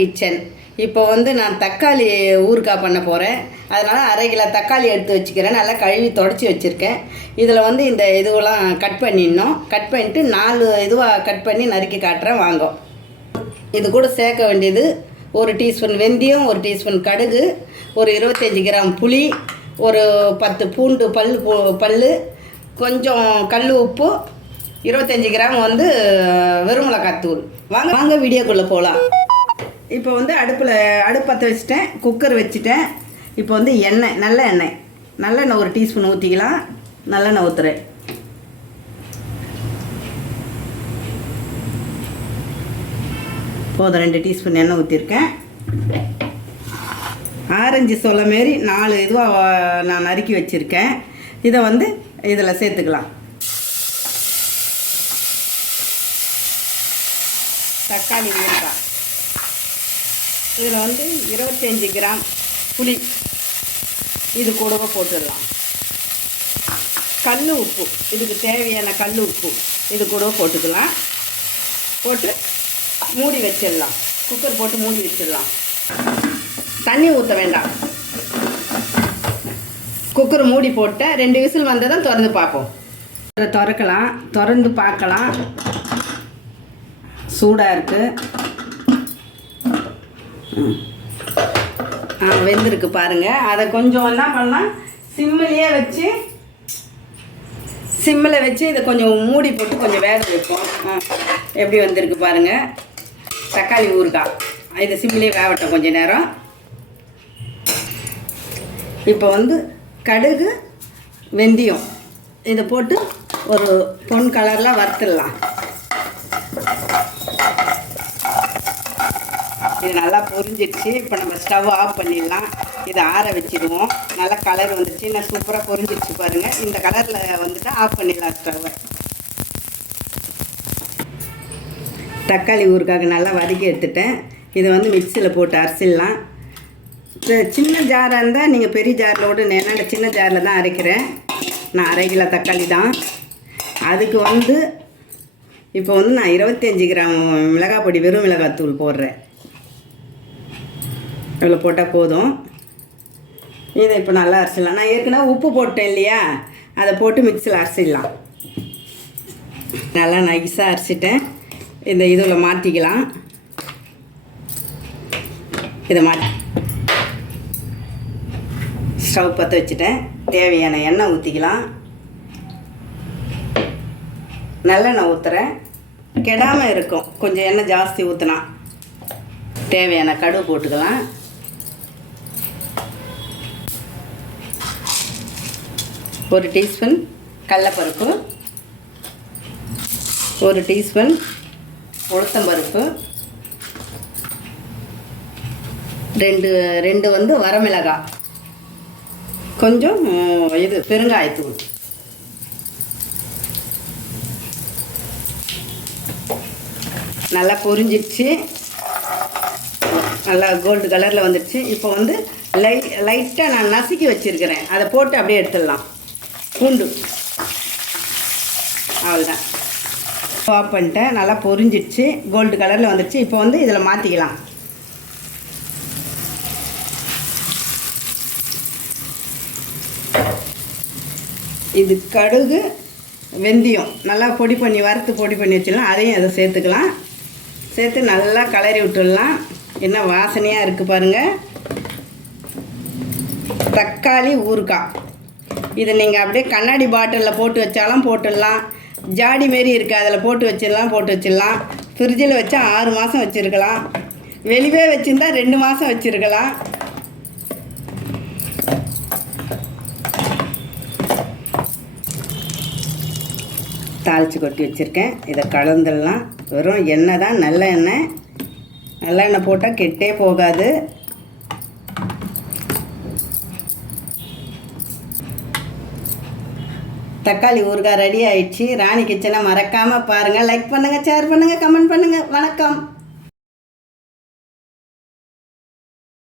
Kitchen. இப்போ நான் தக்காளி ஊறுகாய் பண்ண போகிறேன். அதனால் 1/2 கிலோ தக்காளி எடுத்து வச்சுக்கிறேன். நல்லா கழுவி தொடச்சி வச்சுருக்கேன். இதில் இந்த இதுவெல்லாம் கட் பண்ணிடணும். கட் பண்ணிட்டு 4 இதுவாக கட் பண்ணி நறுக்கி காட்டுறேன் வாங்க. இது கூட சேர்க்க வேண்டியது 1 டீஸ்பூன் வெந்தயம், 1 டீஸ்பூன் கடுகு, ஒரு 25 கிராம் புளி, ஒரு 10 பூண்டு பல், கொஞ்சம் கல் உப்பு, 25 கிராம் வெறும் மிளகாத்தூள். வாங்க வீடியோக்குள்ளே போகலாம். இப்போ அடுப்பு பற்ற வச்சுட்டேன், குக்கர் வச்சுட்டேன். இப்போ எண்ணெய், நல்லெண்ணெய் 1 டீஸ்பூன் ஊற்றிக்கலாம். நல்லெண்ணெய் ஊற்றுறேன். போதும், 2 டீஸ்பூன் எண்ணெய் ஊற்றிருக்கேன். ஆரஞ்சு சொலை மாரி 4 இதுவாக நான் நறுக்கி வச்சுருக்கேன். இதை இதில் சேர்த்துக்கலாம். தக்காளி ஊறுகாய். இதில் 25 கிராம் புளி இது கூடவே போட்டுடலாம். கல் உப்பு, இதுக்கு தேவையான கல் உப்பு இது கூடவே போட்டுக்கலாம். போட்டு மூடி வச்சிடலாம். குக்கர் போட்டு மூடி வச்சிடலாம். தண்ணி ஊற்ற வேண்டாம். குக்கர் மூடி போட்டு 2 விசில் வந்ததும் திறந்து பார்ப்போம். திறக்கலாம், திறந்து பார்க்கலாம். சூடாக இருக்குது. வெந்திருக்கு பாருங்கள். அதை கொஞ்சம் என்ன பண்ணலாம், சிம்மில் வச்சு இதை கொஞ்சம் மூடி போட்டு கொஞ்சம் வேக வைப்போம். எப்படி வந்திருக்கு பாருங்கள் தக்காளி ஊறுகாய். இதை சிம்மிலே வேகட்டும் கொஞ்சம் நேரம். இப்போ கடுகு, வெந்தயம் இதை போட்டு ஒரு பொன் கலரில் வறுத்துடலாம். இது நல்லா பொரிஞ்சிடுச்சு. இப்போ நம்ம ஸ்டவ் ஆஃப் பண்ணிடலாம். இதை ஆற வச்சுடுவோம். நல்லா கலர் வந்துடுச்சு. நான் சூப்பராக பொரிஞ்சிடுச்சு பாருங்கள். இந்த கலரில் ஆஃப் பண்ணிடலாம் ஸ்டவ்வை. தக்காளி ஊறுகாய்க்கு நல்லா வதக்கி எடுத்துட்டேன். இதை மிக்சியில் போட்டு அரைச்சிடலாம். சின்ன ஜாராக இருந்தால் நீங்கள் பெரிய ஜாரில் விட, நான் சின்ன ஜாரில் தான் அரைக்கிறேன். நான் 1/2 கிலோ தக்காளி தான். அதுக்கு இப்போ நான் 25 கிராம் மிளகாய் பொடி, வெறும் மிளகாத்தூள் போடுறேன். இவ்வளோ போட்டால் போதும். இதை இப்போ நல்லா அரைச்சிடலாம். நான் ஏற்கனவே உப்பு போட்டேன் இல்லையா, அதை போட்டு மிக்சியில் அரைச்சிடலாம். நல்லா நைஸாக அரைச்சிட்டேன். இந்த இதில் மாற்றிக்கலாம். இதை ஸ்டவ் பற்ற வச்சுட்டேன். தேவையான எண்ணெய் ஊற்றிக்கலாம். நல்லெண்ணெய் ஊற்றுறேன். கெடாமல் இருக்கும். கொஞ்சம் எண்ணெய் ஜாஸ்தி ஊற்றினா. தேவையான கடுகு போட்டுக்கலாம். ஒரு டீஸ்பூன் கடலைப்பருப்பு, 1 டீஸ்பூன் உளுத்தம்பருப்பு, 2 வரமிளகாய், கொஞ்சம் பெருங்காயத்தூள். நல்லா பொரிஞ்சிடுச்சு. நல்லா கோல்டு கலரில் வந்துடுச்சு. இப்போ லைட்டாக நான் நசுக்கி வச்சுருக்கிறேன். அதை போட்டு அப்படியே எடுத்துடலாம். பூண்டு அவ்வளோதான். ஆஃப் பண்ணிட்டேன். நல்லா பொரிஞ்சிடுச்சு. கோல்டு கலரில் வந்துடுச்சு. இப்போ இதில் மாற்றிக்கலாம். இது கடுகு, வெந்தயம் நல்லா பொடி பண்ணி வச்சிடலாம். அதையும் அதை சேர்த்துக்கலாம். சேர்த்து நல்லா கலரி விட்டுடலாம். என்ன வாசனையாக இருக்குது பாருங்கள். தக்காளி ஊறுகாய். இதை நீங்கள் அப்படியே கண்ணாடி பாட்டிலில் போட்டு வச்சாலும் போட்டுடலாம். ஜாடி மாரி இருக்குது, அதில் போட்டு வச்சிடலாம். ஃப்ரிட்ஜில் வச்சா 6 மாதம் வச்சுருக்கலாம். வெளியே வச்சுருந்தா 2 மாதம் வச்சுருக்கலாம். தாளித்து கொட்டி வச்சுருக்கேன். இதை கலந்துடலாம். வெறும் எண்ணெய் தான், நல்லெண்ணெய் போட்டால் கெட்டே போகாது. தக்காளி ஊறுகாய் ரெடி ஆயிடுச்சு. ராணி கிச்சனை மறக்காமல் பாருங்கள். லைக் பண்ணுங்கள், ஷேர் பண்ணுங்கள், கமெண்ட் பண்ணுங்கள். வணக்கம்.